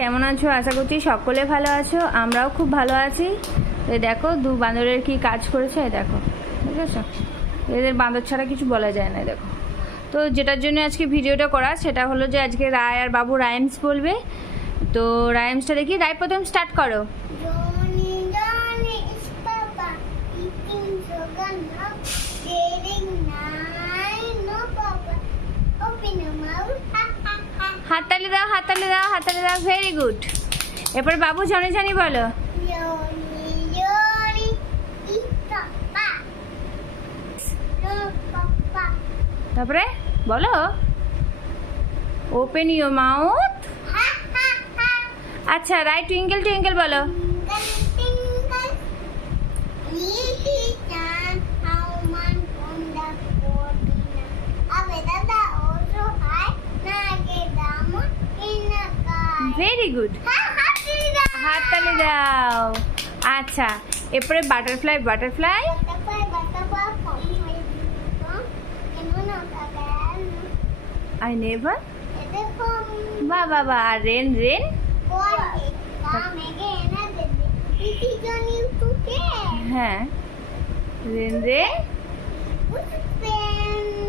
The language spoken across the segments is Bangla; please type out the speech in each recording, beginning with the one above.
কেমন আছো? আশা করছি সকলে ভালো আছো, আমরাও খুব ভালো আছি। এই দেখো, দু বান্দরের কি কাজ করেছে? দেখো, ঠিক আছে? এদের বাঁদর ছাড়া কিছু বলা যায় না দেখো। তো যেটার জন্য আজকে ভিডিওটা করা, সেটা হলো যে আজকে রায় আর বাবু রাইমস বলবে। তো রাইমসটা দেখি, রায় প্রথম স্টার্ট করো। হাততালি দাও হাততালি দাও হাততালি দাও ভেরি গুড এরপর বাবু, জানি জানি বলো. তারপরে বলো ওপেন ইউর মাউথ. আচ্ছা রায় টুইঙ্কেল টুইঙ্কেল বলো ভেরি গুড হাত তালি দাও। আচ্ছা এরপরে বাটারফ্লাই বাটারফ্লাই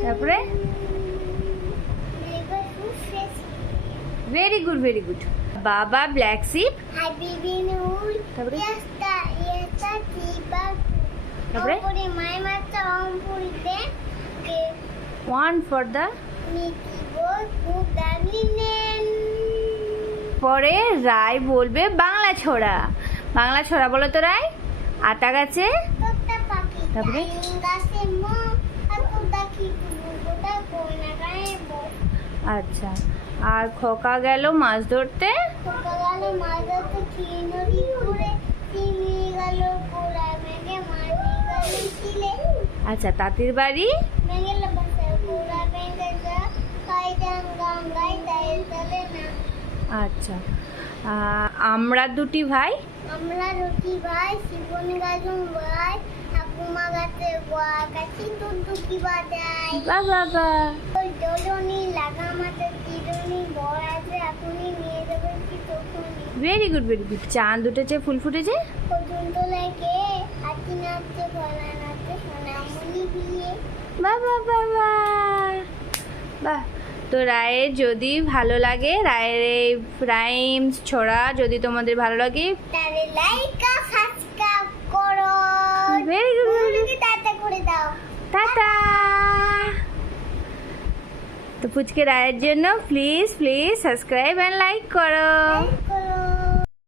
তারপরে? ভেরি গুড ভেরি গুড বাবা ব্ল্যাক Hi, তারপরে? ওয়ান ফর দ্য পরে রায় বলবে বাংলা ছোড়া। বাংলা ছোড়া বলো তো রায়। আতা গাছে। তারপরে? আচ্ছা। আর খোকা গেল মাছ ধরতে। খোকা গেল মাছ ধরতে চিনি গেল পোড়া মেঘে মারি গেল ছিলে আচ্ছা তাঁতির বাড়ি? মেঘে যা না। আচ্ছা আমরা দুটি ভাই? আমরা রুটি ভাই শিবন গাজন ভাই ঠাকুমা গাছে গোয়া গাছি টুকটুকি বাজাই বা বাবা ওই দোলনি লাগা মাথার ভেরি গুড ভেরি গুড চাঁদ উঠেছে ফুল ফুটেছে? বাবা বাবা বাহ তো রায়ের যদি ভালো লাগে রায়ের এই রাইমস ছড়া যদি তোমাদের ভালো লাগে তারে লাইকা সাবস্ক্রাইব করো। Good. ফুলকে তাতে করে দাও? টাটা। তো পুচকে রায়ের জন্য please please subscribe and like করো লাইক করো